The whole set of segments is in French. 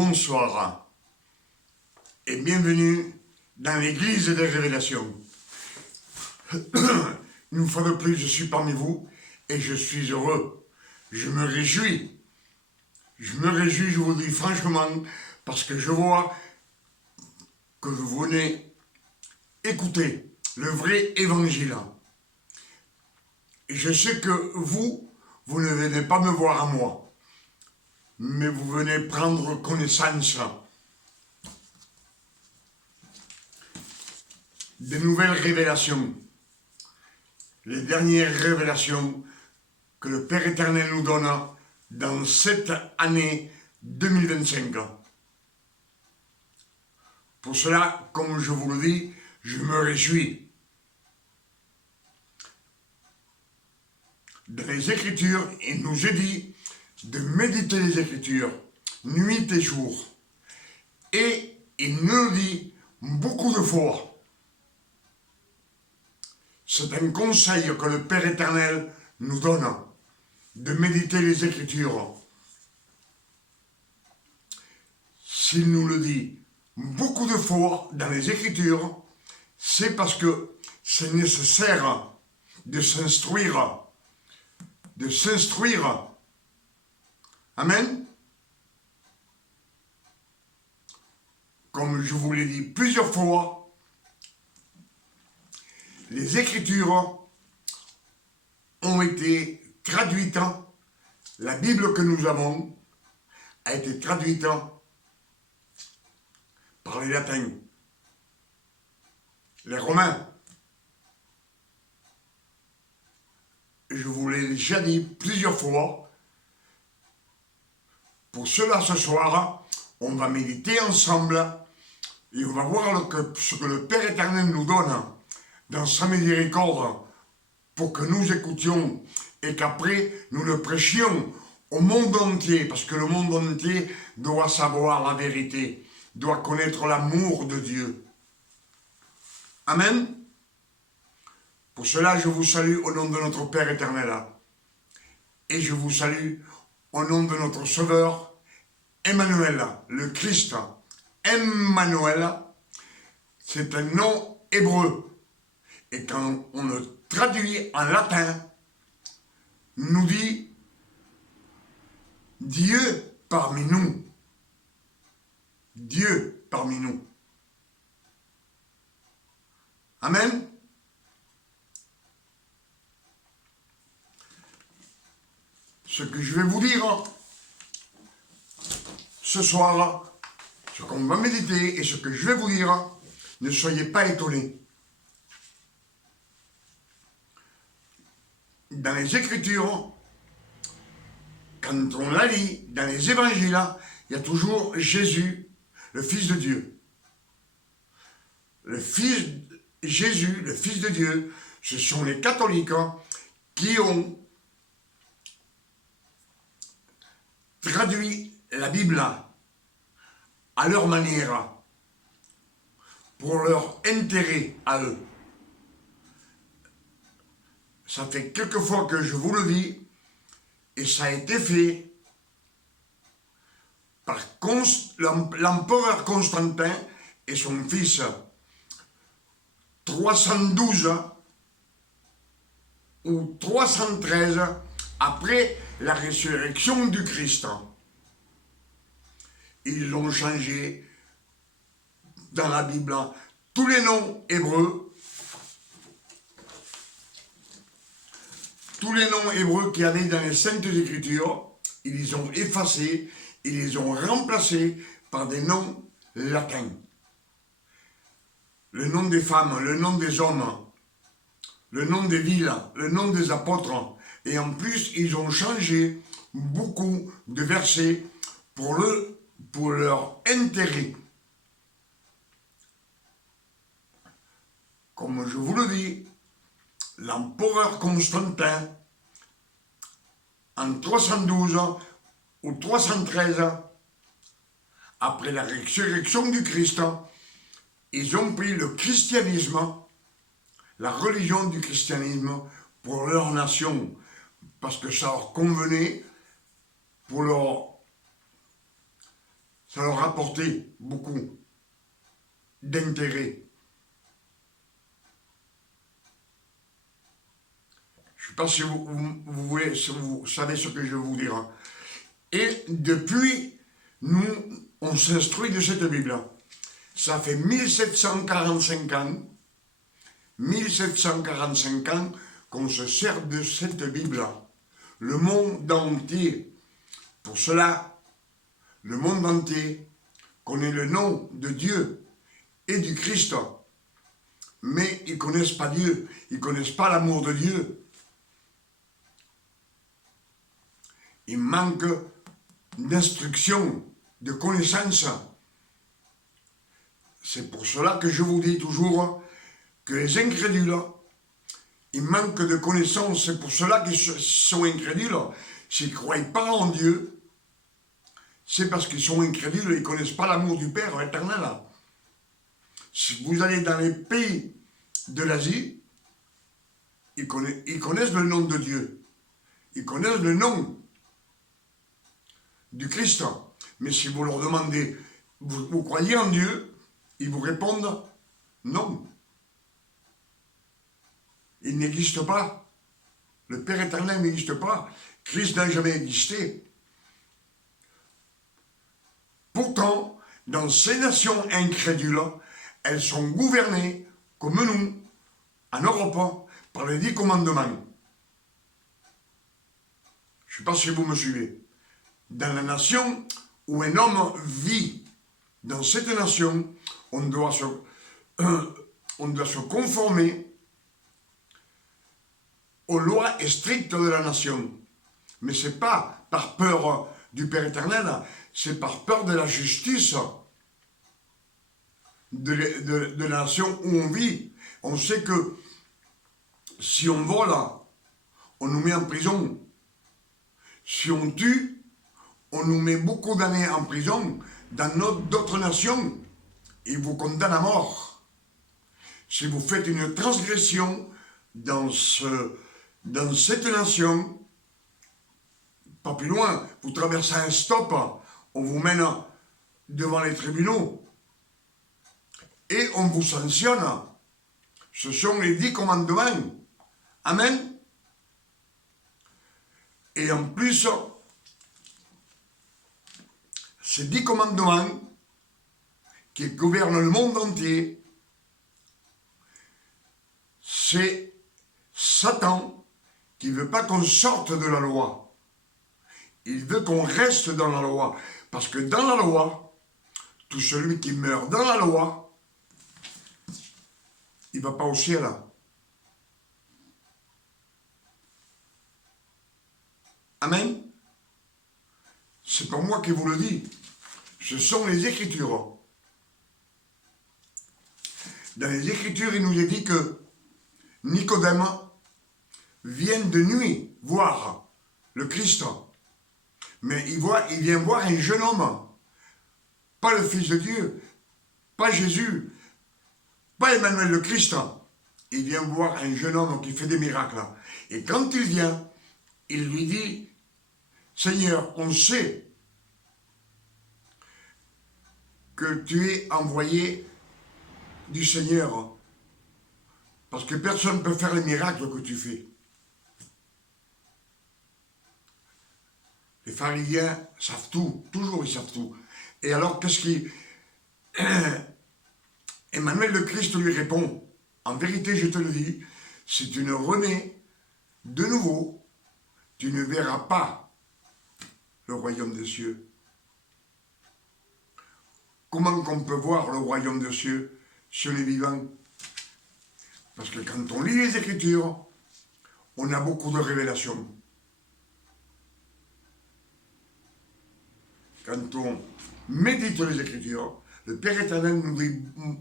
Bonsoir et bienvenue dans l'église des révélations. Une fois de plus, je suis parmi vous et je suis heureux. Je me réjouis, je vous dis franchement, parce que je vois que vous venez écouter le vrai évangile. Et je sais que vous ne venez pas me voir à moi, mais vous venez prendre connaissance des nouvelles révélations, les dernières révélations que le Père éternel nous donne dans cette année 2025. Pour cela, comme je vous le dis, je me réjouis. Dans les Écritures, il nous est dit de méditer les Écritures, nuit et jour. Et il nous le dit beaucoup de fois. C'est un conseil que le Père éternel nous donne, de méditer les Écritures. S'il nous le dit beaucoup de fois dans les Écritures, c'est parce que c'est nécessaire de s'instruire. Amen. Comme je vous l'ai dit plusieurs fois, les Écritures ont été traduites, la Bible que nous avons a été traduite par les latins, les Romains. Je vous l'ai déjà dit plusieurs fois. Pour cela, ce soir, on va méditer ensemble et on va voir ce que le Père éternel nous donne dans sa miséricorde pour que nous écoutions et qu'après nous le prêchions au monde entier, parce que le monde entier doit savoir la vérité, doit connaître l'amour de Dieu. Amen. Pour cela, je vous salue au nom de notre Père éternel et je vous salue au nom de notre Sauveur, Emmanuel, le Christ. Emmanuel, c'est un nom hébreu. Et quand on le traduit en latin, nous dit Dieu parmi nous. Dieu parmi nous. Amen. Ce que je vais vous dire ce soir, ce qu'on va méditer et ce que je vais vous dire, ne soyez pas étonnés. Dans les Écritures, quand on la lit, dans les Évangiles, il y a toujours Jésus, le Fils de Dieu. Jésus, le Fils de Dieu, ce sont les catholiques qui ont traduit la Bible à leur manière, pour leur intérêt à eux. Ça fait quelques fois que je vous le dis, et ça a été fait par l'empereur Constantin et son fils 312 ou 313 après la résurrection du Christ. Ils ont changé dans la Bible tous les noms hébreux, qu'il y avait dans les Saintes Écritures, ils les ont effacés, ils les ont remplacés par des noms latins. Le nom des femmes, le nom des hommes, le nom des villes, le nom des apôtres. Et en plus, ils ont changé beaucoup de versets pour leur intérêt. Comme je vous le dis, l'empereur Constantin, en 312 ou 313, après la résurrection du Christ, ils ont pris le christianisme, la religion du christianisme, pour leur nation, parce que ça leur convenait, pour leur Ça leur a apporté beaucoup d'intérêt. Je ne sais pas si vous savez ce que je vais vous dire. Et depuis, nous, on s'instruit de cette Bible. Ça fait 1745 ans, 1745 ans qu'on se sert de cette Bible. Le monde entier. Pour cela, le monde entier connaît le nom de Dieu et du Christ. Mais ils ne connaissent pas Dieu, ils ne connaissent pas l'amour de Dieu. Il manque d'instruction, de connaissance. C'est pour cela que je vous dis toujours que les incrédules, ils manquent de connaissances. C'est pour cela qu'ils sont incrédules. S'ils ne croient pas en Dieu, c'est parce qu'ils sont incrédules et ils ne connaissent pas l'amour du Père éternel. Si vous allez dans les pays de l'Asie, ils connaissent le nom de Dieu. Ils connaissent le nom du Christ. Mais si vous leur demandez, vous croyez en Dieu, ils vous répondent non. Il n'existe pas. Le Père éternel n'existe pas. Christ n'a jamais existé. Pourtant, dans ces nations incrédules, elles sont gouvernées, comme nous, en Europe, par les 10 commandements. Je ne sais pas si vous me suivez. Dans la nation où un homme vit, dans cette nation, on doit se conformer aux lois strictes de la nation. Mais ce n'est pas par peur du Père éternel, c'est par peur de la justice de la nation où on vit. On sait que si on vole, on nous met en prison. Si on tue, on nous met beaucoup d'années en prison. Dans d'autres nations, ils vous condamnent à mort. Si vous faites une transgression dans cette nation, pas plus loin, vous traversez un stop, on vous mène devant les tribunaux et on vous sanctionne. Ce sont les 10 commandements. Amen. Et en plus, ces 10 commandements qui gouvernent le monde entier, c'est Satan qui ne veut pas qu'on sorte de la loi. Il veut qu'on reste dans la loi. Parce que dans la loi, tout celui qui meurt dans la loi, il ne va pas au ciel. Amen. C'est pas moi qui vous le dis. Ce sont les Écritures. Dans les Écritures, il nous est dit que Nicodème vient de nuit voir le Christ. Mais il vient voir un jeune homme. Pas le Fils de Dieu. Pas Jésus. Pas Emmanuel le Christ. Il vient voir un jeune homme qui fait des miracles. Et quand il vient, il lui dit, Seigneur, on sait que tu es envoyé du Seigneur, parce que personne ne peut faire les miracles que tu fais. Les pharisiens savent tout, toujours ils savent tout. Et alors, qu'est-ce qui... Emmanuel le Christ lui répond, en vérité, je te le dis, si tu ne renais de nouveau, tu ne verras pas le royaume des cieux. Comment qu'on peut voir le royaume des cieux chez les vivants? Parce que quand on lit les Écritures, on a beaucoup de révélations. Quand on médite les Écritures, le Père éternel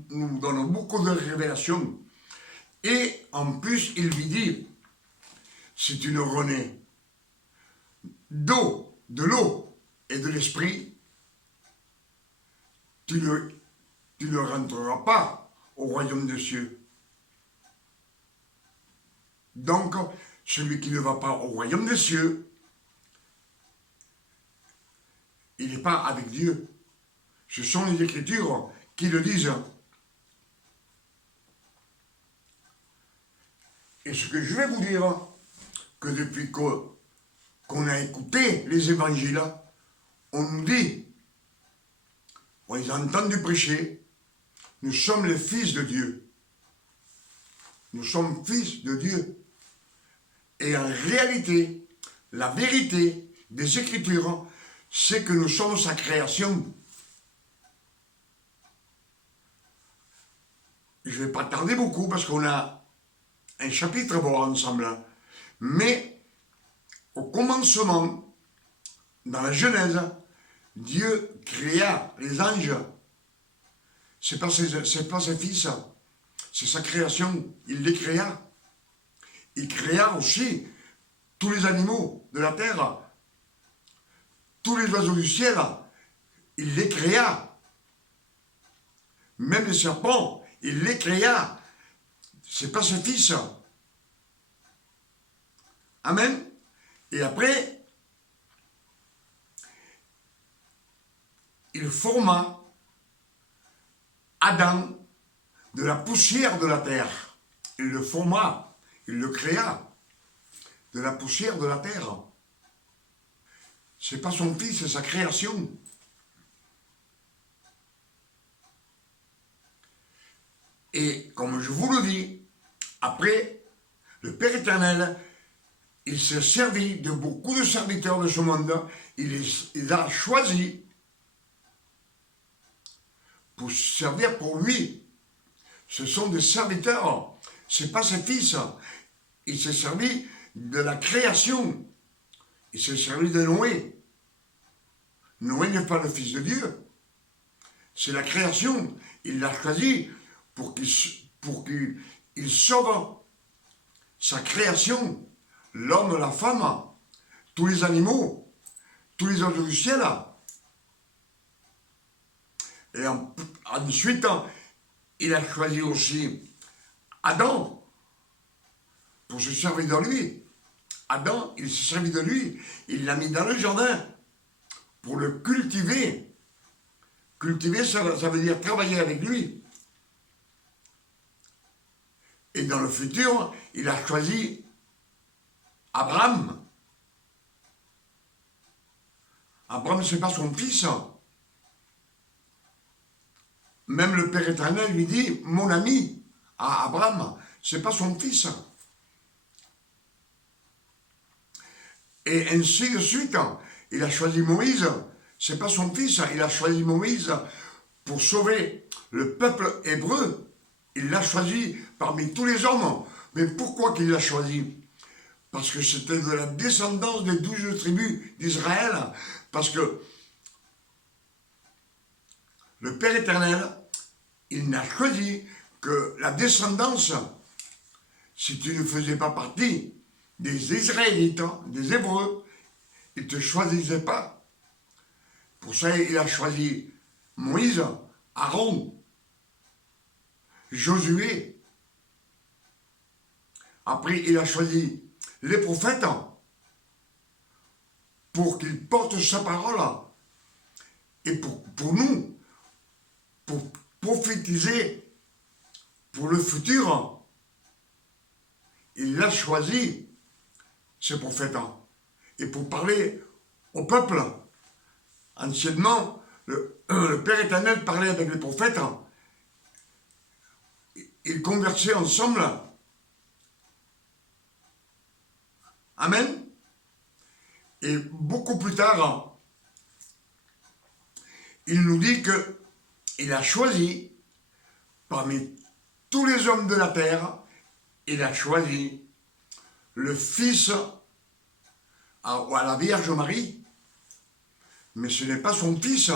nous donne beaucoup de révélations. Et en plus, il lui dit, si tu ne renais de l'eau et de l'esprit, tu ne rentreras pas au royaume des cieux. Donc, celui qui ne va pas au royaume des cieux, il n'est pas avec Dieu. Ce sont les Écritures qui le disent. Et ce que je vais vous dire, que depuis qu'on a écouté les évangiles, on nous dit, on les a entendus prêcher, nous sommes les fils de Dieu. Nous sommes fils de Dieu. Et en réalité, la vérité des Écritures, c'est que nous sommes sa création. Je ne vais pas tarder beaucoup parce qu'on a un chapitre à voir ensemble. Mais au commencement, dans la Genèse, Dieu créa les anges. C'est pas ses fils, c'est sa création. Il les créa. Il créa aussi tous les animaux de la terre, tous les oiseaux du ciel. Il les créa. Même les serpents, il les créa. C'est pas ses fils. Amen. Et après, il forma Adam de la poussière de la terre. Il le forma, il le créa de la poussière de la terre. C'est pas son fils, c'est sa création. Et comme je vous le dis, après, le Père éternel, il s'est servi de beaucoup de serviteurs de ce monde. Il a choisi pour servir pour lui. Ce sont des serviteurs. Ce n'est pas ses fils. Il s'est servi de la création. Il s'est servi de Noé. Noé n'est pas le fils de Dieu. C'est la création. Il l'a choisi pour qu'il sauve sa création. L'homme, la femme, tous les animaux, tous les oiseaux du ciel. Et ensuite, il a choisi aussi Adam pour se servir de lui. Adam, il s'est servi de lui. Il l'a mis dans le jardin pour le cultiver. Cultiver, ça veut dire travailler avec lui. Et dans le futur, il a choisi Abraham. Abraham, ce n'est pas son fils. Même le Père éternel lui dit, mon ami, à Abraham, ce n'est pas son fils. Et ainsi de suite, il a choisi Moïse, ce n'est pas son fils, il a choisi Moïse pour sauver le peuple hébreu. Il l'a choisi parmi tous les hommes. Mais pourquoi qu'il l'a choisi? Parce que c'était de la descendance des 12 tribus d'Israël. Parce que le Père éternel, il n'a choisi que la descendance, si tu ne faisais pas partie des Israélites, des Hébreux, il ne te choisissait pas. Pour ça, il a choisi Moïse, Aaron, Josué. Après, il a choisi les prophètes pour qu'ils portent sa parole et pour nous, pour prophétiser pour le futur. Il a choisi ces prophètes et pour parler au peuple. Anciennement, le Père éternel parlait avec les prophètes. Ils conversaient ensemble. Amen. Et beaucoup plus tard, il nous dit qu'il a choisi, parmi tous les hommes de la terre, il a choisi le fils à la Vierge Marie. Mais ce n'est pas son fils,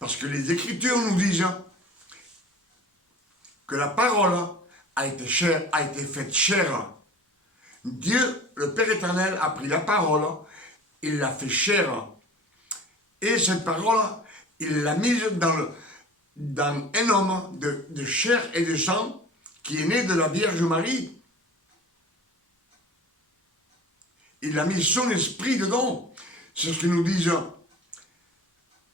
parce que les Écritures nous disent que la parole a été faite chair. Dieu, le Père éternel, a pris la parole, il l'a fait chair. Et cette parole, il l'a mise dans un homme de chair et de sang qui est né de la Vierge Marie. Il a mis son esprit dedans. C'est ce que nous disent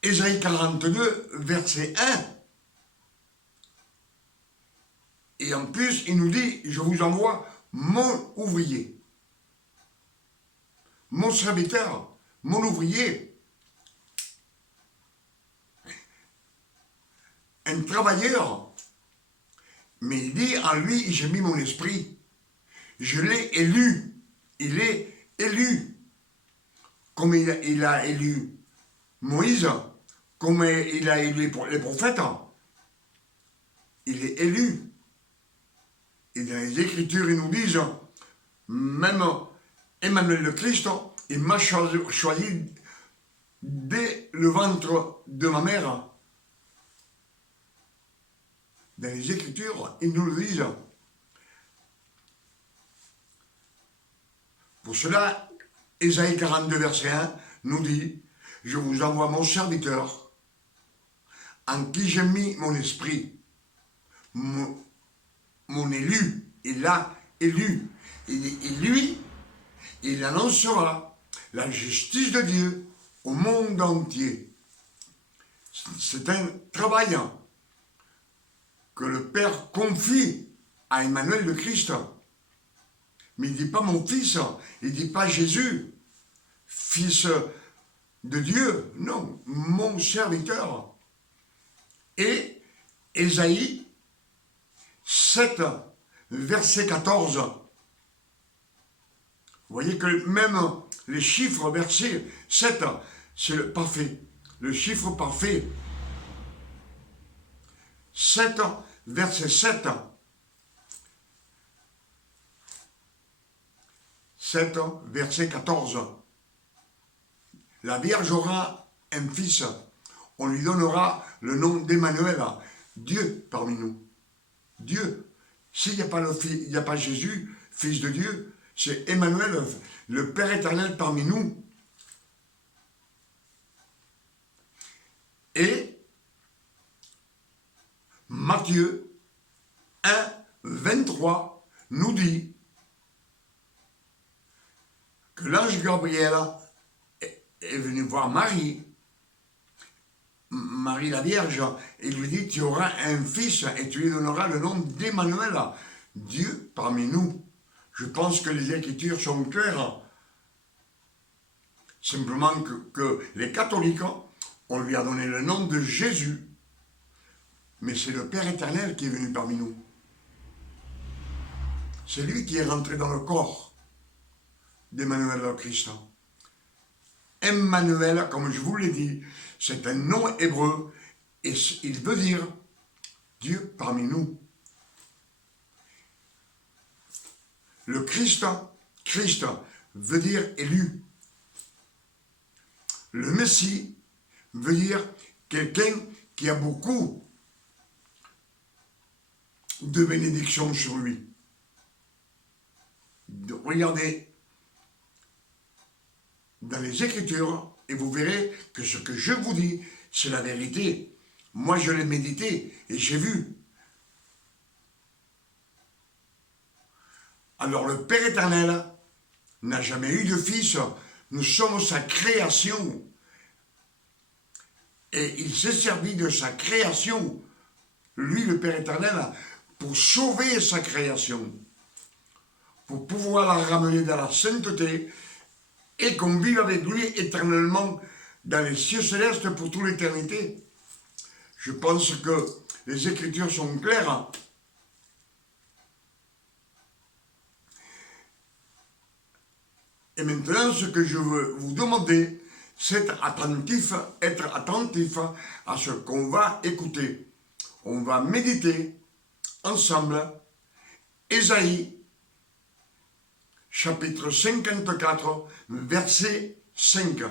Ésaïe 42, verset 1. Et en plus, il nous dit, je vous envoie mon ouvrier, mon serviteur, mon ouvrier, un travailleur. Mais il dit, en lui, j'ai mis mon esprit. Je l'ai élu. Il est élu. Comme il a élu Moïse, comme il a élu les prophètes. Il est élu. Et dans les Écritures, ils nous disent, même Emmanuel le Christ, il m'a choisi dès le ventre de ma mère. Dans les Écritures, ils nous le disent. Pour cela, Ésaïe 42, verset 1 nous dit, je vous envoie mon serviteur, en qui j'ai mis mon esprit, mon élu, il l'a élu. Et lui, il annoncera la justice de Dieu au monde entier. C'est un travail que le Père confie à Emmanuel le Christ. Mais il ne dit pas mon fils, il ne dit pas Jésus, fils de Dieu, non, mon serviteur. Et Ésaïe 7, verset 14. Vous voyez que même les chiffres, verset 7, c'est le parfait, le chiffre parfait. 7, verset 7. 7, verset 14. La Vierge aura un fils. On lui donnera le nom d'Emmanuel, Dieu parmi nous. Dieu. S'il n'y a pas il n'y a pas Jésus, fils de Dieu, c'est Emmanuel, le Père éternel parmi nous. Et Matthieu 1, 23 nous dit que l'ange Gabriel est venu voir Marie la Vierge, et lui dit, tu auras un fils et tu lui donneras le nom d'Emmanuel, Dieu parmi nous. Je pense que les Écritures sont claires. Simplement que les catholiques, on lui a donné le nom de Jésus, mais c'est le Père éternel qui est venu parmi nous. C'est lui qui est rentré dans le corps d'Emmanuel le Christ. Emmanuel, comme je vous l'ai dit, c'est un nom hébreu et il veut dire Dieu parmi nous. Le Christ veut dire élu. Le Messie veut dire quelqu'un qui a beaucoup de bénédictions sur lui. Regardez dans les Écritures et vous verrez que ce que je vous dis, c'est la vérité. Moi, je l'ai médité et j'ai vu. Alors, le Père éternel n'a jamais eu de fils. Nous sommes sa création. Et il s'est servi de sa création, lui, le Père éternel, pour sauver sa création, pour pouvoir la ramener dans la sainteté et qu'on vive avec lui éternellement dans les cieux célestes pour toute l'éternité. Je pense que les Écritures sont claires. Et maintenant, ce que je veux vous demander, c'est être attentif à ce qu'on va écouter. On va méditer ensemble Ésaïe, chapitre 54, verset 5.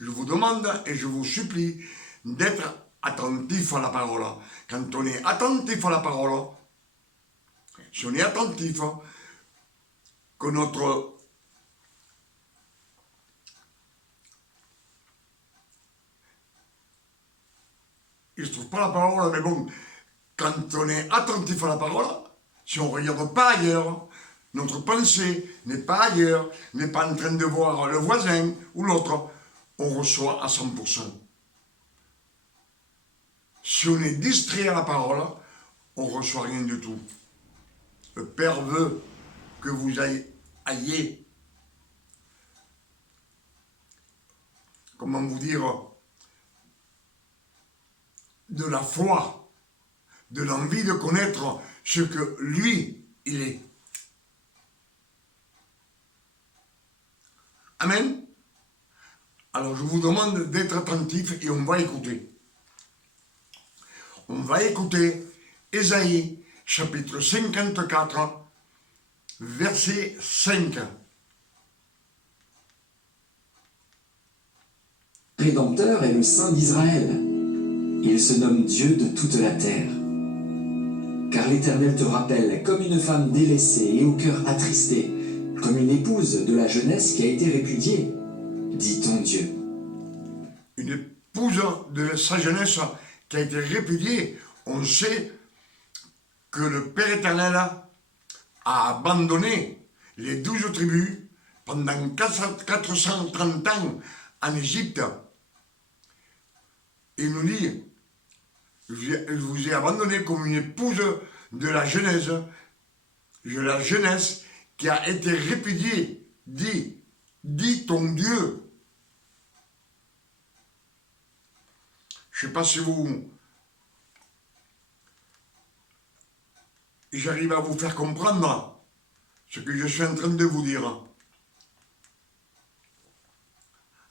Je vous demande et je vous supplie d'être attentif à la parole. Quand on est attentif à la parole, si on est attentif, que notre il ne se trouve pas la parole, mais bon, quand on est attentif à la parole, si on ne regarde pas ailleurs, notre pensée n'est pas ailleurs, n'est pas en train de voir le voisin ou l'autre, on reçoit à 100%. Si on est distrait à la parole, on ne reçoit rien du tout. Le Père veut que vous ayez, comment vous dire, de la foi, de l'envie de connaître ce que lui, il est. Amen. Alors je vous demande d'être attentifs et on va écouter. On va écouter Ésaïe, chapitre 54, verset 5. Rédempteur est le Saint d'Israël. Il se nomme Dieu de toute la terre. Car l'Éternel te rappelle comme une femme délaissée et au cœur attristé, comme une épouse de la jeunesse qui a été répudiée, dit ton Dieu. Une épouse de sa jeunesse qui a été répudiée, on sait que le Père éternel a abandonné les 12 tribus pendant 430 ans en Égypte. Il nous dit, je vous ai abandonné comme une épouse de la jeunesse qui a été répudiée, dit ton Dieu. Je ne sais pas si j'arrive à vous faire comprendre ce que je suis en train de vous dire.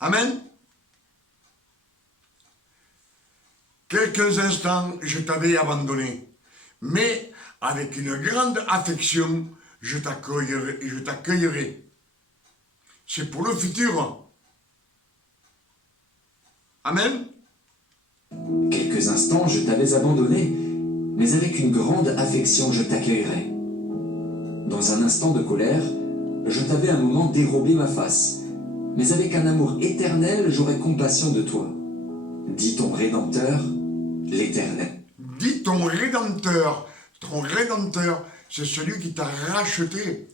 Amen. Quelques instants, je t'avais abandonné, mais avec une grande affection, je t'accueillerai et je t'accueillerai. C'est pour le futur. Amen. Quelques instants, je t'avais abandonné, mais avec une grande affection, je t'accueillerai. Dans un instant de colère, je t'avais un moment dérobé ma face, mais avec un amour éternel, j'aurai compassion de toi. Dit ton Rédempteur, l'Éternel. Dis ton Rédempteur, c'est celui qui t'a racheté.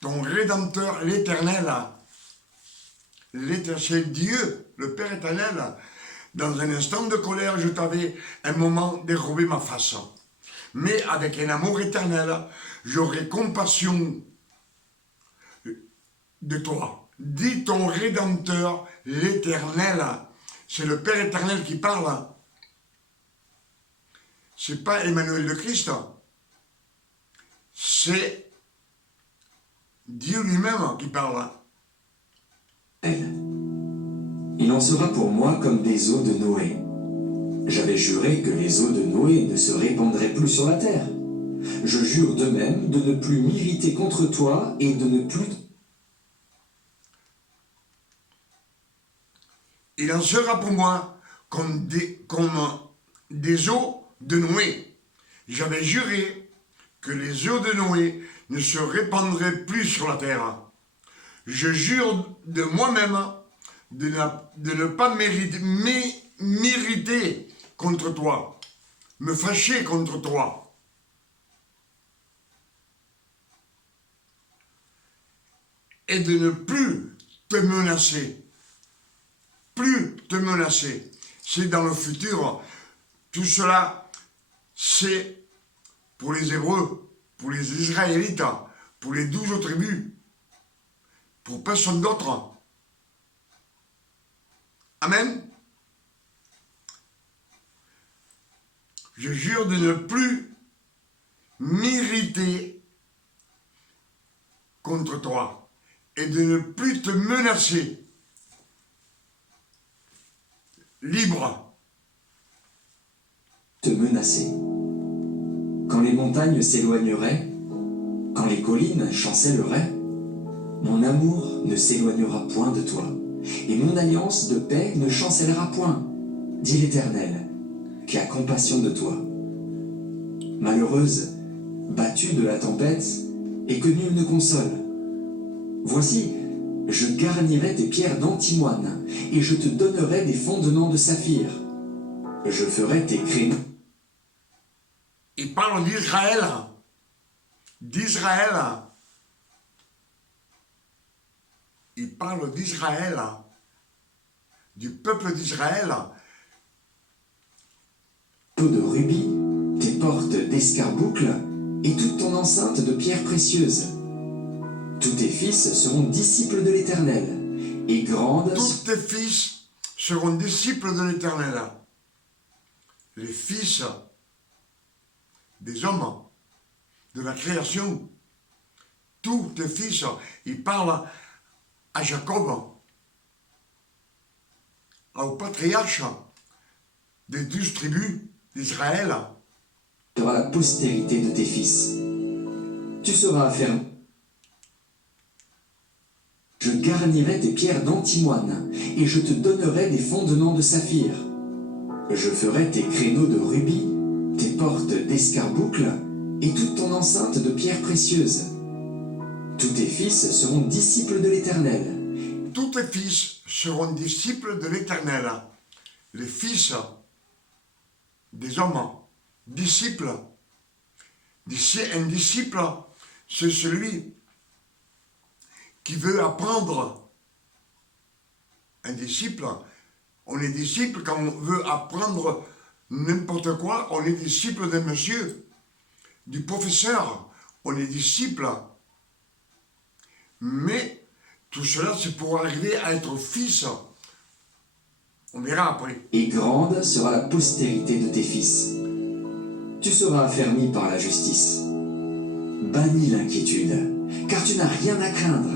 Ton Rédempteur, l'Éternel. C'est Dieu, le Père éternel. Dans un instant de colère, je t'avais un moment dérobé ma face. Mais avec un amour éternel, j'aurai compassion de toi. Dis ton Rédempteur, l'Éternel. C'est le Père éternel qui parle. C'est pas Emmanuel le Christ. C'est Dieu lui-même qui parle. Il en sera pour moi comme des eaux de Noé. J'avais juré que les eaux de Noé ne se répandraient plus sur la terre. Je jure de même de ne plus m'irriter contre toi et de ne plus... Il en sera pour moi comme des eaux de Noé. J'avais juré que les eaux de Noé ne se répandraient plus sur la terre. Je jure de moi-même de ne pas m'irriter contre toi, me fâcher contre toi. Et de ne plus te menacer. Plus te menacer. C'est dans le futur. Tout cela, c'est pour les Hébreux, pour les Israélites, pour les 12 tribus, pour personne d'autre. Amen. Je jure de ne plus m'irriter contre toi et de ne plus te menacer. Libre. Te menacer. Quand les montagnes s'éloigneraient, quand les collines chancelleraient, mon amour ne s'éloignera point de toi, et mon alliance de paix ne chancellera point, dit l'Éternel, qui a compassion de toi. Malheureuse, battue de la tempête, et que nul ne console. Voici, je garnirai tes pierres d'antimoine, et je te donnerai des fondements de saphir. Je ferai tes créneaux. Il parle d'Israël. D'Israël. Il parle d'Israël. du peuple d'Israël, de rubis, tes portes d'escarboucles et toute ton enceinte de pierres précieuses. Tous tes fils seront disciples de l'Éternel, et grandes... tous tes fils seront disciples de l'Éternel. Les fils des hommes, de la création, tous tes fils, il parle à Jacob, au patriarche des 12 tribus d'Israël. sera la postérité de tes fils. Tu seras affermi. Je garnirai tes pierres d'antimoine, et je te donnerai des fondements de saphir. Je ferai tes créneaux de rubis, tes portes d'escarboucles, et toute ton enceinte de pierres précieuses. Tous tes fils seront disciples de l'Éternel. Tous tes fils seront disciples de l'Éternel. Les fils des hommes, disciples. Un disciple, c'est celui qui veut apprendre. Un disciple, on est disciple quand on veut apprendre n'importe quoi, on est disciple d'un monsieur, du professeur, on est disciple. Mais tout cela, c'est pour arriver à être fils. On verra après. Et grande sera la postérité de tes fils. Tu seras affermi par la justice. Bannis l'inquiétude, car tu n'as rien à craindre,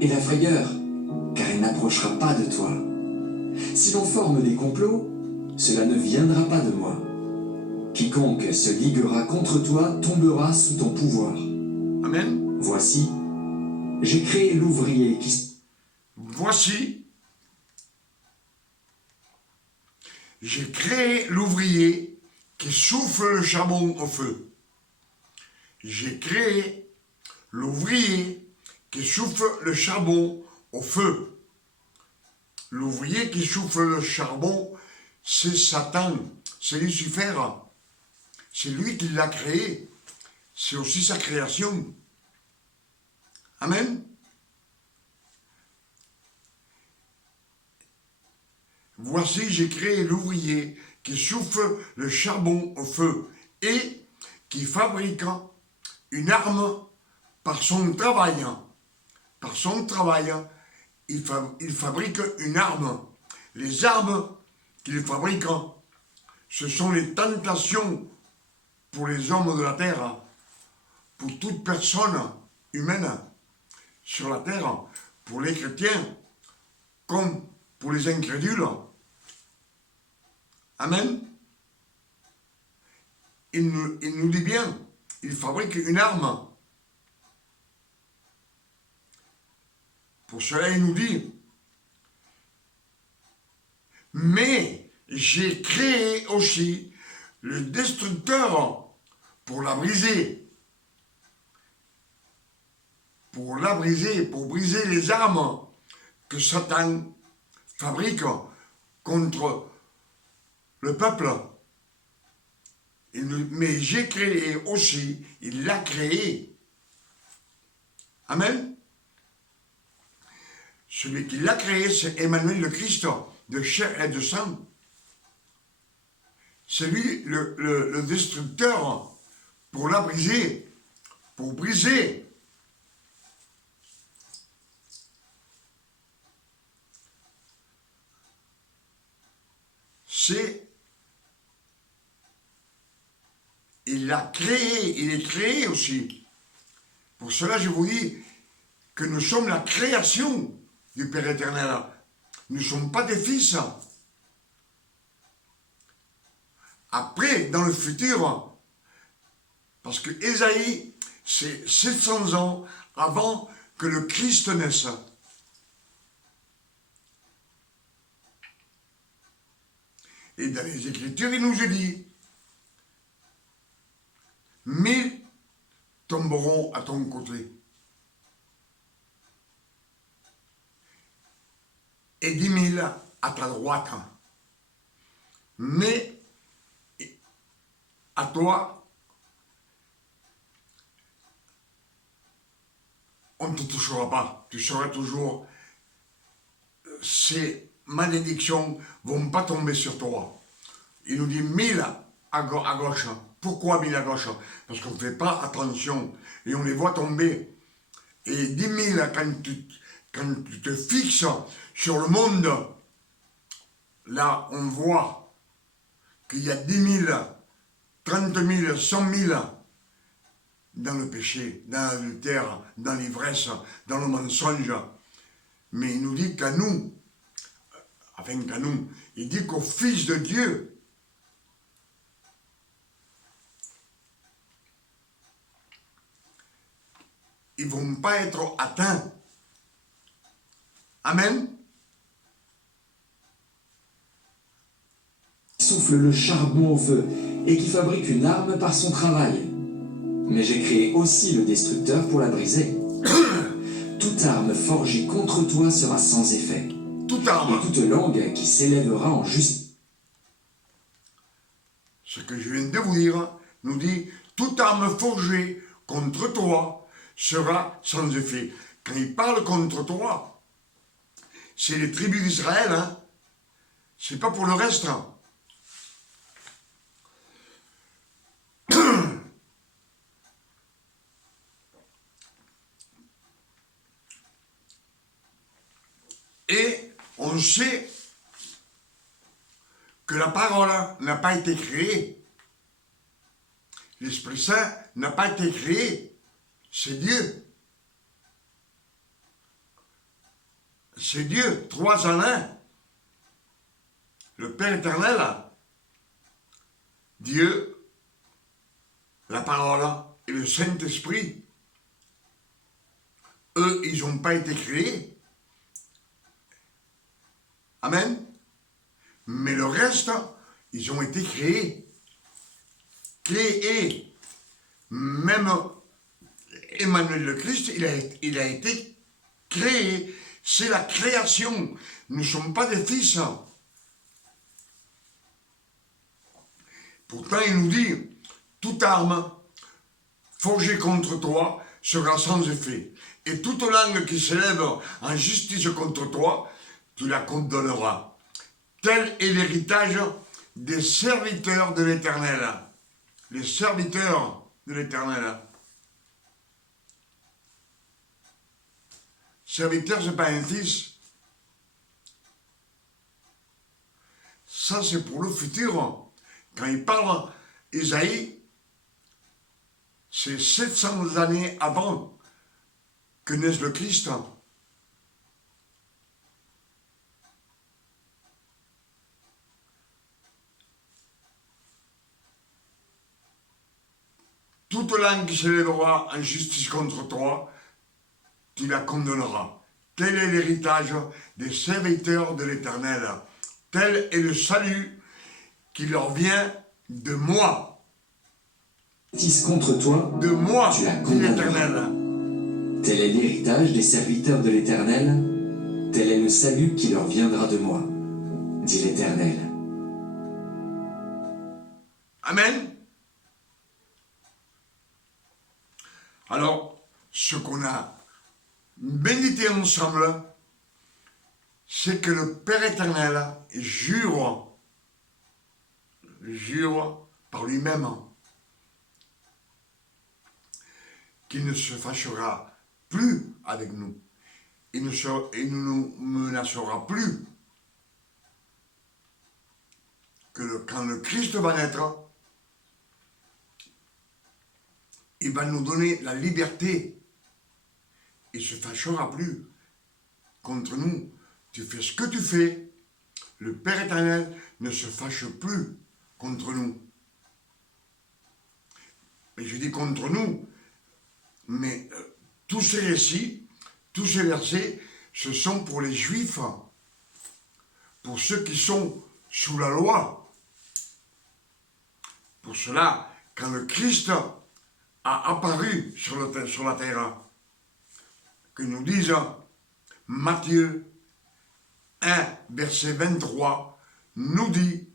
et la frayeur, car elle n'approchera pas de toi. Si l'on forme des complots, cela ne viendra pas de moi. Quiconque se liguera contre toi tombera sous ton pouvoir. Amen. Voici, j'ai créé l'ouvrier qui... Voici, j'ai créé l'ouvrier qui souffle le charbon au feu. J'ai créé l'ouvrier qui souffle le charbon au feu. L'ouvrier qui souffle le charbon, c'est Satan, c'est Lucifer. C'est lui qui l'a créé. C'est aussi sa création. Amen. Voici, j'ai créé l'ouvrier qui souffle le charbon au feu et qui fabrique une arme par son travail. Par son travail, il fabrique une arme. Les armes qu'il fabrique, ce sont les tentations pour les hommes de la terre, pour toute personne humaine sur la terre, pour les chrétiens comme pour les incrédules. Amen. Il nous dit bien, il fabrique une arme. Pour cela, il nous dit, mais j'ai créé aussi le destructeur pour la briser. Pour la briser, pour briser les armes que Satan fabrique contre le peuple. Mais j'ai créé aussi, il l'a créé. Amen. Celui qui l'a créé, c'est Emmanuel le Christ, de chair et de sang. C'est lui le destructeur pour la briser, pour briser. Il l'a créé, il est créé aussi. Pour cela, je vous dis que nous sommes la création du Père éternel. Nous ne sommes pas des fils. Après, dans le futur, parce que Ésaïe, c'est 700 ans avant que le Christ naisse. Et dans les Écritures, il nous est dit, 1000 tomberont à ton côté. Et 10 000 à ta droite. Mais à toi, on ne te touchera pas. Tu seras toujours... C'est malédictions ne vont pas tomber sur toi. Il nous dit 1000 à gauche. Pourquoi 1000 à gauche? Parce qu'on ne fait pas attention et on les voit tomber. Et 10 000 quand tu te fixes sur le monde, là on voit qu'il y a 10 000, 30 000, 100 000 dans le péché, dans l'adultère, dans l'ivresse, dans le mensonge. Mais il nous dit qu'à nous, il dit qu'au Fils de Dieu, ils ne vont pas être atteints. Amen. Souffle le charbon au feu et qui fabrique une arme par son travail. Mais j'ai créé aussi le destructeur pour la briser. Toute arme forgée contre toi sera sans effet. Toute arme. Et toute langue qui s'élèvera en justice. Ce que je viens de vous dire nous dit, toute arme forgée contre toi sera sans effet. Quand il parle contre toi, c'est les tribus d'Israël, hein. C'est pas pour le reste. Hein. Et on sait que la parole n'a pas été créée. L'Esprit Saint n'a pas été créé. C'est Dieu. C'est Dieu, trois en un. Le Père éternel, Dieu, la parole et le Saint-Esprit. Eux, ils n'ont pas été créés. Amen. Mais le reste, ils ont été créés. Créés. Même Emmanuel le Christ, il a été créé. C'est la création. Nous ne sommes pas des fils. Pourtant, il nous dit, toute arme forgée contre toi sera sans effet. Et toute langue qui s'élève en justice contre toi, tu la condamneras. Tel est l'héritage des serviteurs de l'Éternel. Les serviteurs de l'Éternel. Serviteur, ce n'est pas un fils. Ça, c'est pour le futur. Quand il parle, Isaïe, c'est 700 années avant que naisse le Christ. Toute langue qui s'élèvera en justice contre toi, tu la condamneras. Tel est l'héritage des serviteurs de l'Éternel. Tel est le salut qui leur vient de moi. Contre toi, de moi, tu la dit condamneras. l'Éternel. Tel est l'héritage des serviteurs de l'Éternel. Tel est le salut qui leur viendra de moi, dit l'Éternel. Amen. Alors, ce qu'on a médité ensemble, c'est que le Père éternel jure par lui-même qu'il ne se fâchera plus avec nous. Il ne nous menacera plus. Quand le Christ va naître, il va nous donner la liberté. Il ne se fâchera plus contre nous. Tu fais ce que tu fais, le Père éternel ne se fâche plus contre nous. Et je dis contre nous, mais tous ces récits, tous ces versets, ce sont pour les Juifs, pour ceux qui sont sous la loi. Pour cela, quand le Christ a apparu sur la terre, que nous disent Matthieu 1, verset 23, nous dit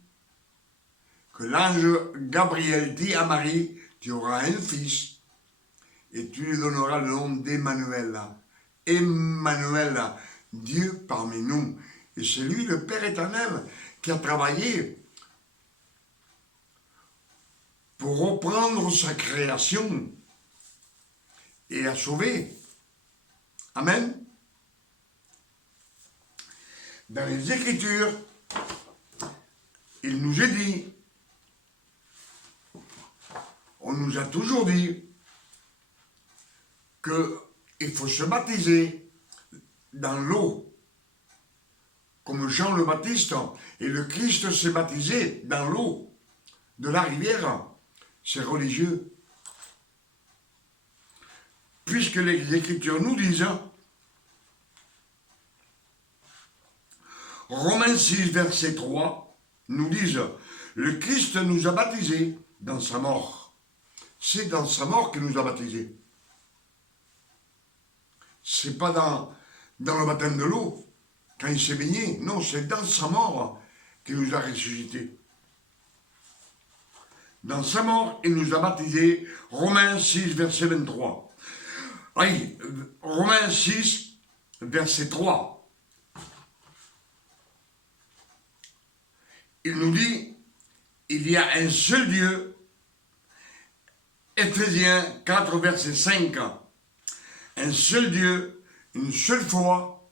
que l'ange Gabriel dit à Marie, tu auras un fils et tu lui donneras le nom d'Emmanuel. Emmanuel, Dieu parmi nous. Et c'est lui, le Père éternel, qui a travaillé pour reprendre sa création et la sauver. Amen. Dans les Écritures, il nous est dit, on nous a toujours dit qu'il faut se baptiser dans l'eau, comme Jean le Baptiste et le Christ s'est baptisé dans l'eau de la rivière. C'est religieux. Puisque les Écritures nous disent, Romains 6, verset 3, nous disent, le Christ nous a baptisés dans sa mort. C'est dans sa mort qu'il nous a baptisés. C'est pas dans le baptême de l'eau, quand il s'est baigné. Non, c'est dans sa mort qu'il nous a ressuscités. Dans sa mort, il nous a baptisés. Romains 6, verset 23. Oui, Romains 6, verset 3. Il nous dit, il y a un seul Dieu. Éphésiens 4, verset 5. Un seul Dieu, une seule foi,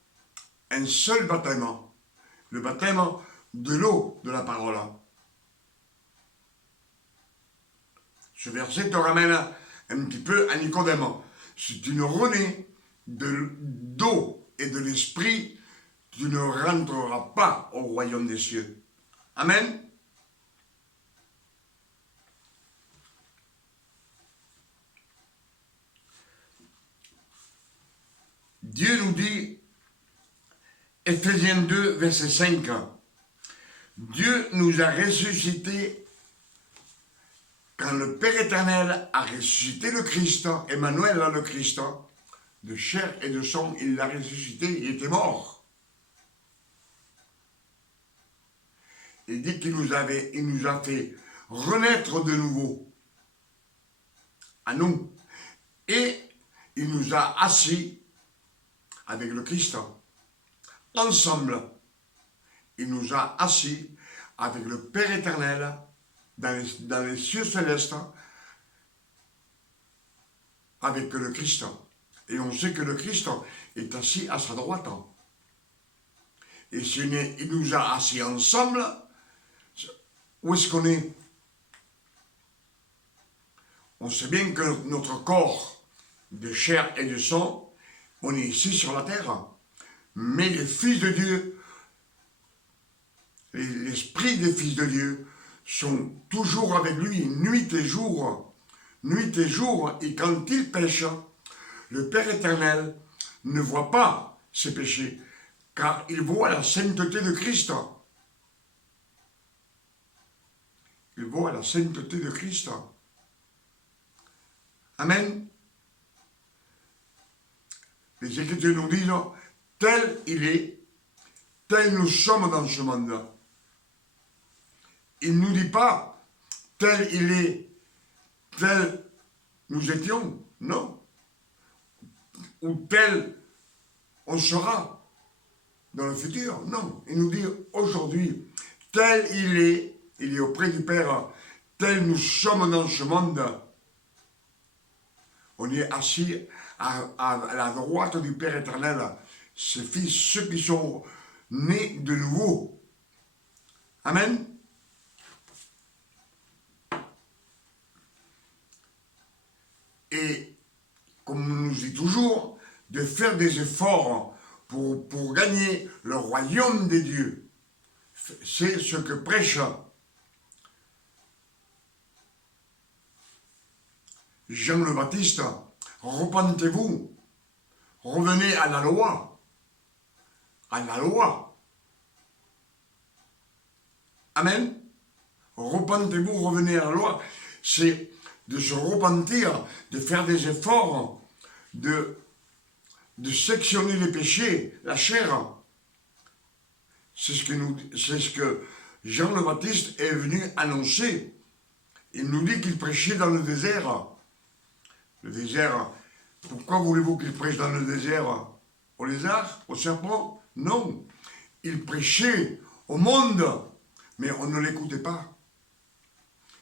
un seul baptême. Le baptême de l'eau de la parole. Ce verset te ramène un petit peu à Nicodème. Si tu ne renais d'eau et de l'esprit, tu ne rentreras pas au royaume des cieux. Amen. Dieu nous dit, Éphésiens 2, verset 5, Dieu nous a ressuscités quand le Père éternel a ressuscité le Christ, Emmanuel le Christ, de chair et de sang, il l'a ressuscité, il était mort. Il dit qu'il nous a fait renaître de nouveau, à nous, et il nous a assis avec le Christ, ensemble. Il nous a assis avec le Père éternel dans les cieux célestes, avec le Christ. Et on sait que le Christ est assis à sa droite. Et il nous a assis ensemble. Où est-ce qu'on est? On sait bien que notre corps de chair et de sang, on est ici sur la terre. Mais les fils de Dieu, l'esprit des fils de Dieu, sont toujours avec lui, nuit et jour. Nuit et jour, et quand ils pêchent, le Père éternel ne voit pas ses péchés, car il voit la sainteté de Christ. Il voit la sainteté de Christ. Amen. Les Écritures nous disent, tel il est, tel nous sommes dans ce monde. Il ne nous dit pas, tel il est, tel nous étions, non. Ou tel on sera dans le futur, non. Il nous dit aujourd'hui, tel il est auprès du Père, tel nous sommes dans ce monde. On est assis à la droite du Père éternel, ses fils, ceux qui sont nés de nouveau. Amen. Et, comme on nous dit toujours, de faire des efforts pour gagner le royaume des dieux. C'est ce que prêche Jean le Baptiste. Repentez-vous, revenez à la loi. À la loi. Amen. Repentez-vous, revenez à la loi. C'est de se repentir, de faire des efforts, de sectionner les péchés, la chair. C'est ce que Jean le Baptiste est venu annoncer. Il nous dit qu'il prêchait dans le désert. Le désert, pourquoi voulez-vous qu'il prêche dans le désert? Au lézard? Au serpent? Non. il prêchait au monde, mais on ne l'écoutait pas.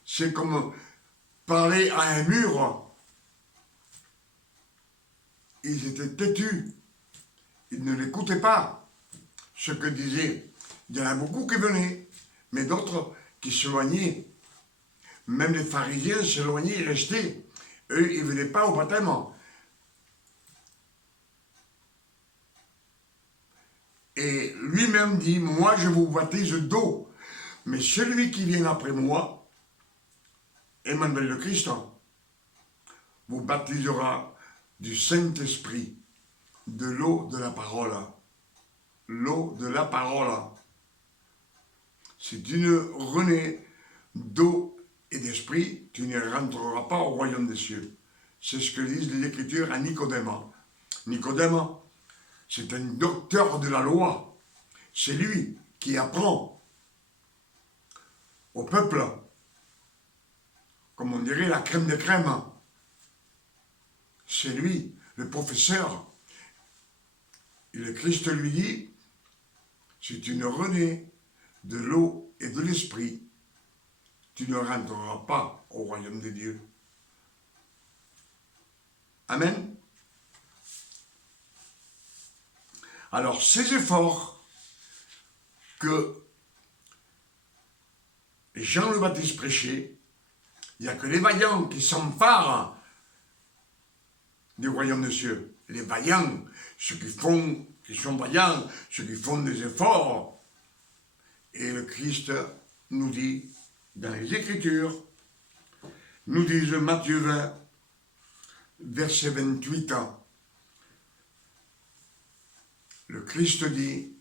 C'est comme parler à un mur. Ils étaient têtus. Ils ne l'écoutaient pas, ce que disait. Il y en a beaucoup qui venaient, mais d'autres qui s'éloignaient. Même les pharisiens s'éloignaient et restaient. Eux, ils ne venaient pas au baptême. Et lui-même dit, moi je vous baptise d'eau, mais celui qui vient après moi, Emmanuel le Christ, vous baptisera du Saint-Esprit, de l'eau de la parole. L'eau de la parole. Si tu ne renais d'eau et d'esprit, tu ne rentreras pas au royaume des cieux. C'est ce que disent les Écritures à Nicodème. Nicodème, c'est un docteur de la loi. C'est lui qui apprend au peuple, comme on dirait la crème de crème. C'est lui, le professeur. Et le Christ lui dit, si tu ne renais de l'eau et de l'esprit, tu ne rentreras pas au royaume de Dieu. Amen. Alors, ces efforts que Jean le Baptiste prêchait, il n'y a que les vaillants qui s'emparent du royaume des cieux. Les vaillants, ceux qui sont vaillants, ceux qui font des efforts. Et le Christ nous dit, dans les Écritures, nous dit Matthieu 20, verset 28, le Christ dit,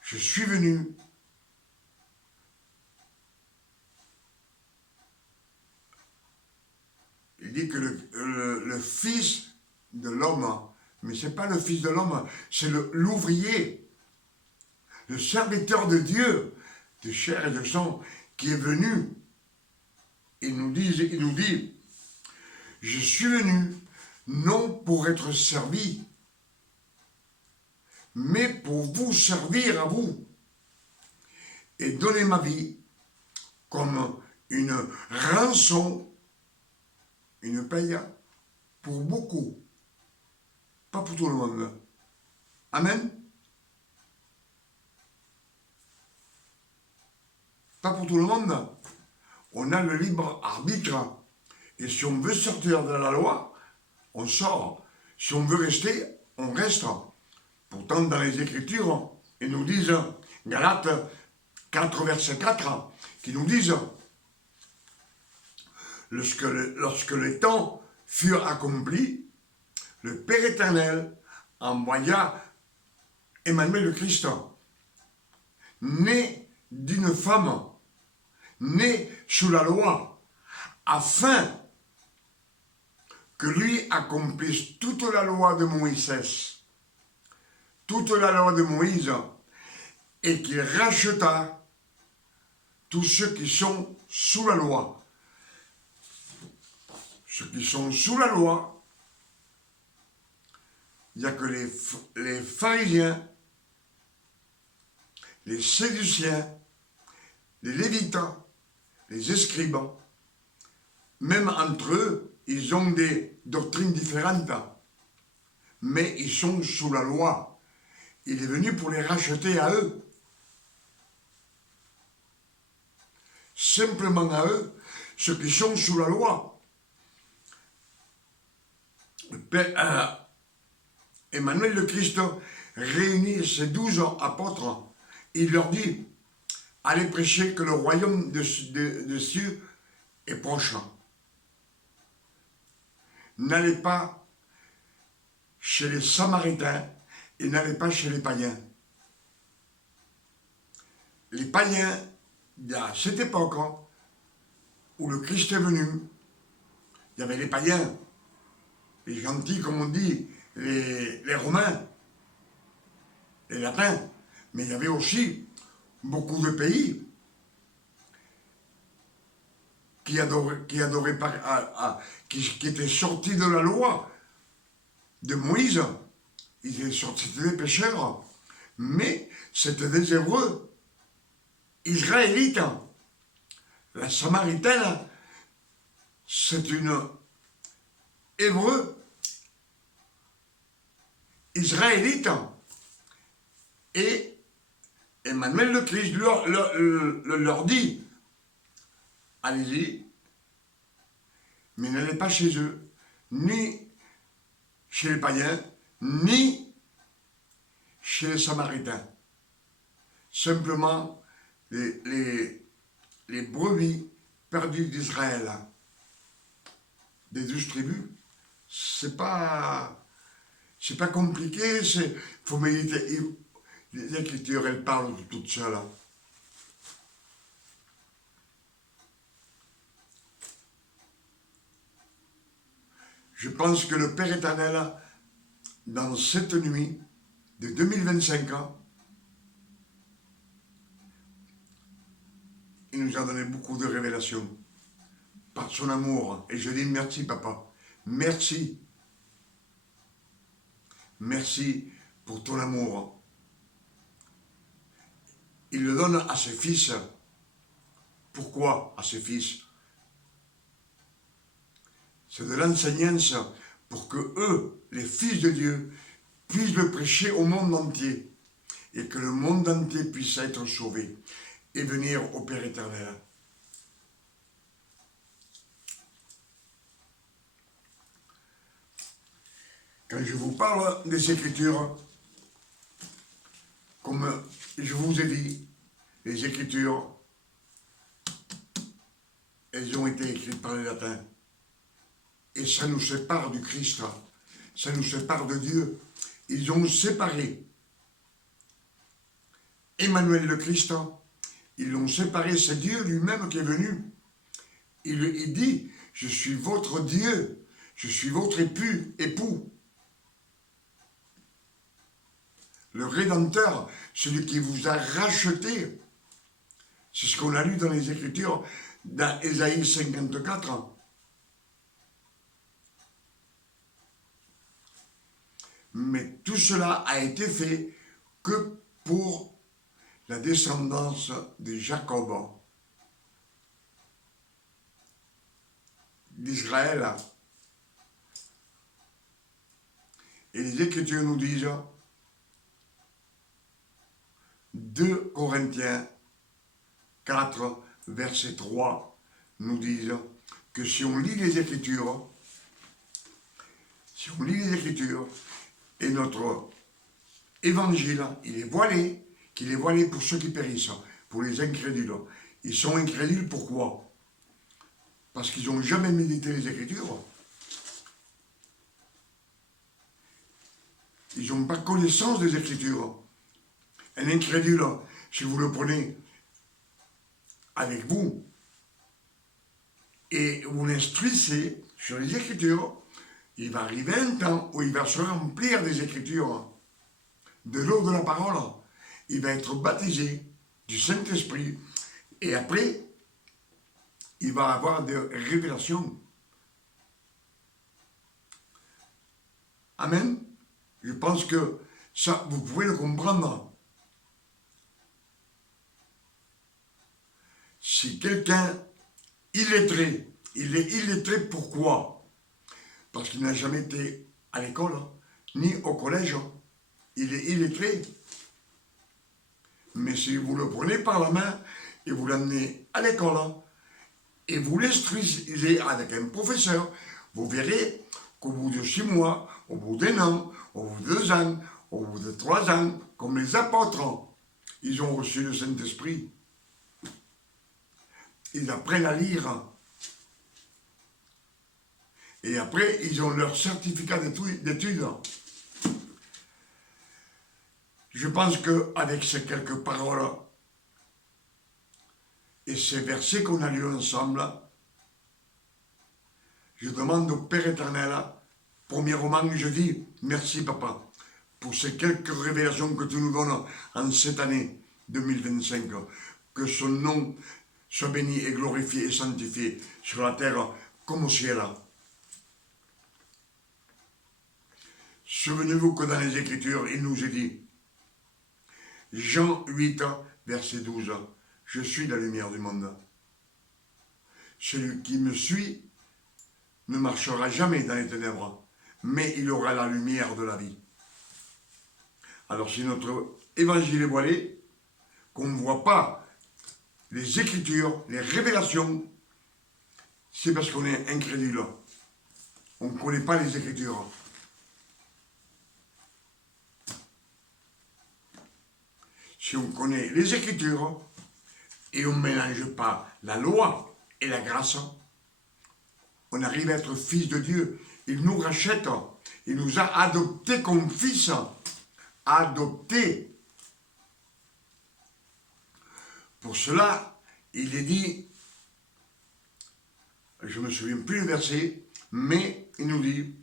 je suis venu il dit que le Fils de l'homme, mais ce n'est pas le Fils de l'homme, c'est l'ouvrier, le serviteur de Dieu, de chair et de sang, qui est venu. Il nous dit, je suis venu non pour être servi, mais pour vous servir à vous, et donner ma vie comme une rançon, une paye pour beaucoup, pas pour tout le monde. Amen. Pas pour tout le monde. On a le libre arbitre. Et si on veut sortir de la loi, on sort. Si on veut rester, on reste. Pourtant, dans les Écritures, ils nous disent, Galates 4, verset 4, qui nous disent, lorsque les temps furent accomplis, le Père éternel envoya Emmanuel le Christ, né d'une femme, né sous la loi, afin que lui accomplisse toute la loi de Moïse, toute la loi de Moïse, et qu'il racheta tous ceux qui sont sous la loi. Ceux qui sont sous la loi, il n'y a que les pharisiens, les séduciens, les lévites, les escribes. Même entre eux, ils ont des doctrines différentes, mais ils sont sous la loi. Il est venu pour les racheter à eux. Simplement à eux, ceux qui sont sous la loi. Emmanuel le Christ réunit ses 12 apôtres. Il leur dit, allez prêcher que le royaume de cieux est proche. N'allez pas chez les Samaritains et n'allez pas chez les païens. Les païens, à cette époque où le Christ est venu, il y avait les païens, les gentils, comme on dit, les Romains, les Latins, mais il y avait aussi beaucoup de pays qui étaient sortis de la loi de Moïse. Ils étaient sortis des pécheurs, Mais c'est des Hébreux, israélites. La Samaritaine, c'est une Hébreu, israélite. Et Emmanuel le Christ leur dit, allez-y, mais n'allez pas chez eux, ni chez les païens, ni chez les Samaritains. Simplement les brebis perdues d'Israël, des 12 tribus. C'est pas compliqué, faut méditer. L'Écriture, elle parle de toute seule. Je pense que le Père éternel, dans cette nuit de 2025 ans, il nous a donné beaucoup de révélations par son amour. Et je dis merci, papa. Merci. Merci pour ton amour. Il le donne à ses fils. Pourquoi à ses fils? C'est de l'enseignance pour que eux, les fils de Dieu, puissent le prêcher au monde entier et que le monde entier puisse être sauvé et venir au Père éternel. Quand je vous parle des Écritures, comme je vous ai dit, les Écritures, elles ont été écrites par les latins. Et ça nous sépare du Christ, ça nous sépare de Dieu. Ils ont séparé Emmanuel le Christ, ils l'ont séparé, c'est Dieu lui-même qui est venu. Il dit, je suis votre Dieu, je suis votre époux. Le Rédempteur, celui qui vous a racheté. C'est ce qu'on a lu dans les Écritures, dans Ésaïe 54. Mais tout cela a été fait que pour la descendance de Jacob, d'Israël. Et les Écritures nous disent, 2 Corinthiens 4, verset 3, nous disent que si on lit les Écritures, et notre évangile, il est voilé, qu'il est voilé pour ceux qui périssent, pour les incrédules. Ils sont incrédules, pourquoi? Parce qu'ils n'ont jamais médité les Écritures. Ils n'ont pas connaissance des Écritures. Un incrédule, si vous le prenez avec vous, et vous l'instruisez sur les Écritures, il va arriver un temps où il va se remplir des Écritures, de l'eau de la parole. Il va être baptisé du Saint-Esprit, et après, il va avoir des révélations. Amen. Je pense que ça, vous pouvez le comprendre. Si quelqu'un illettré, il est illettré pourquoi? Parce qu'il n'a jamais été à l'école, ni au collège. Il est illettré. Mais si vous le prenez par la main et vous l'amenez à l'école et vous l'instruisez avec un professeur, vous verrez qu'au bout de 6 mois, au bout d'1 an, au bout de 2 ans, au bout de 3 ans, comme les apôtres, ils ont reçu le Saint-Esprit. Ils apprennent à lire. Et après, ils ont leur certificat d'études. Je pense qu'avec ces quelques paroles et ces versets qu'on a lus ensemble, je demande au Père éternel, premièrement, je dis merci papa, pour ces quelques révélations que tu nous donnes en cette année 2025, que son nom soit béni et glorifié et sanctifié sur la terre comme au ciel. Souvenez-vous que dans les Écritures, il nous est dit Jean 8, verset 12. Je suis la lumière du monde. Celui qui me suit ne marchera jamais dans les ténèbres, mais il aura la lumière de la vie. Alors si notre évangile est voilé, qu'on ne voit pas les Écritures, les révélations, c'est parce qu'on est incrédule. On ne connaît pas les Écritures. Si on connaît les Écritures et on ne mélange pas la loi et la grâce, on arrive à être fils de Dieu. Il nous rachète. Il nous a adoptés comme fils. Adoptés. Pour cela, il est dit, je ne me souviens plus le verset, mais il nous dit,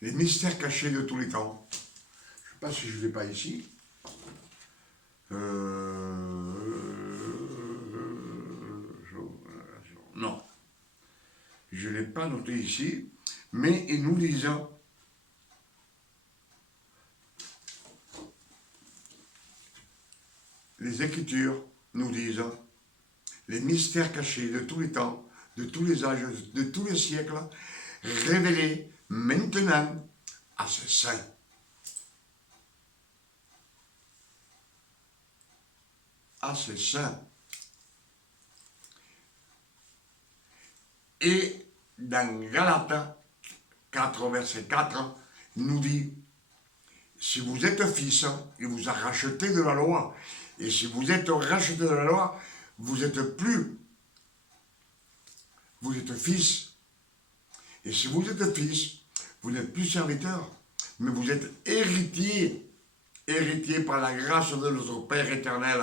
les mystères cachés de tous les temps. Je ne sais pas si je ne l'ai pas ici. Non. Je ne l'ai pas noté ici, mais il nous dit, les Écritures nous disent les mystères cachés de tous les temps, de tous les âges, de tous les siècles, révélés maintenant à ses saints. À ses saints. Et dans Galates 4, verset 4, nous dit, si vous êtes fils, il vous a racheté de la loi. Et si vous êtes racheté de la loi, vous êtes plus. Vous êtes fils. Et si vous êtes fils, vous n'êtes plus serviteur, mais vous êtes héritier. Héritier par la grâce de notre Père éternel.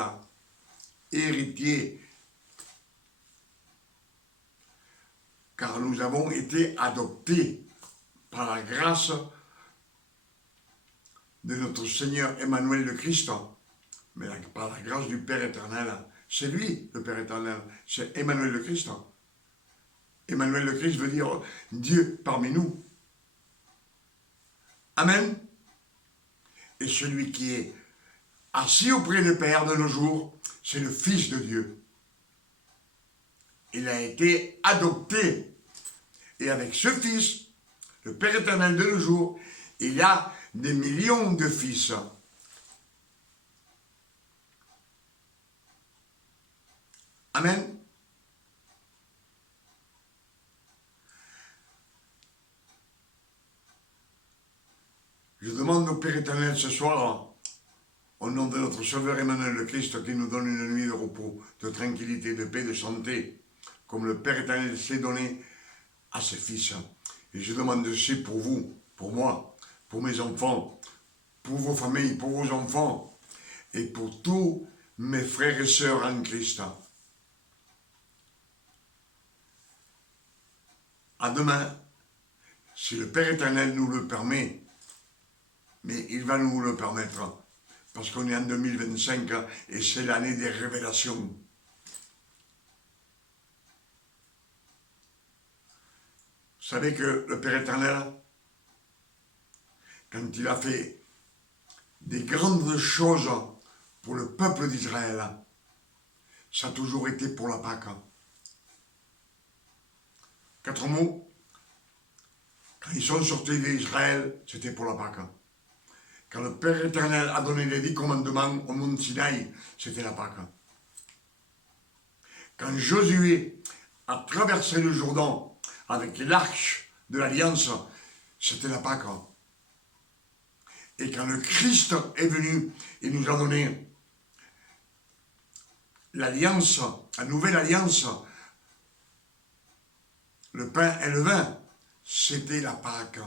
Héritier. Car nous avons été adoptés par la grâce de notre Seigneur Emmanuel le Christ. Mais par la grâce du Père éternel. C'est lui, le Père éternel. C'est Emmanuel le Christ. Emmanuel le Christ veut dire Dieu parmi nous. Amen. Et celui qui est assis auprès du Père de nos jours, c'est le Fils de Dieu. Il a été adopté. Et avec ce Fils, le Père éternel de nos jours, il y a des millions de fils. Amen. Je demande au Père éternel ce soir, au nom de notre Sauveur Emmanuel le Christ, qui nous donne une nuit de repos, de tranquillité, de paix, de santé, comme le Père éternel s'est donné à ses fils. Et je demande aussi pour vous, pour moi, pour mes enfants, pour vos familles, pour vos enfants, et pour tous mes frères et sœurs en Christ. À demain, si le Père éternel nous le permet, mais il va nous le permettre, parce qu'on est en 2025 et c'est l'année des révélations. Vous savez que le Père éternel, quand il a fait des grandes choses pour le peuple d'Israël, ça a toujours été pour la Pâque. 4 mots. Quand ils sont sortis d'Israël, c'était pour la Pâque. Quand le Père éternel a donné les 10 commandements au mont Sinaï, c'était la Pâque. Quand Josué a traversé le Jourdain avec l'arche de l'Alliance, c'était la Pâque. Et quand le Christ est venu, il nous a donné l'Alliance, la nouvelle Alliance, le pain et le vin, c'était la Pâque.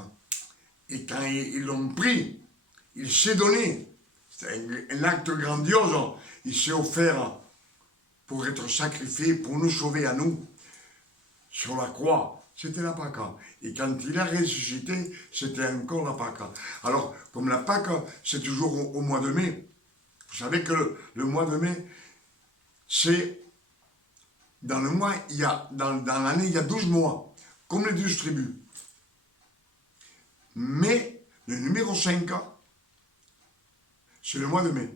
Et quand ils l'ont pris, il s'est donné. C'était un acte grandiose. Il s'est offert pour être sacrifié, pour nous sauver à nous. Sur la croix, c'était la Pâque. Et quand il a ressuscité, c'était encore la Pâque. Alors, comme la Pâque, c'est toujours au mois de mai. Vous savez que le mois de mai, c'est... Dans le mois, dans l'année, il y a 12 mois, comme les 12 tribus. Mais le numéro 5, c'est le mois de mai.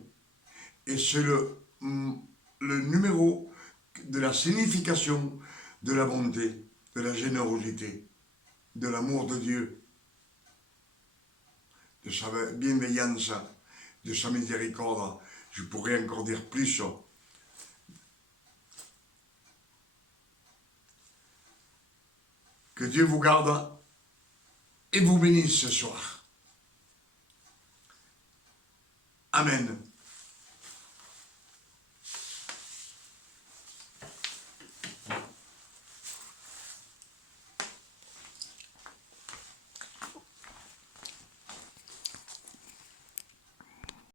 Et c'est le numéro de la signification de la bonté, de la générosité, de l'amour de Dieu, de sa bienveillance, de sa miséricorde. Je pourrais encore dire plus. Que Dieu vous garde et vous bénisse ce soir. Amen.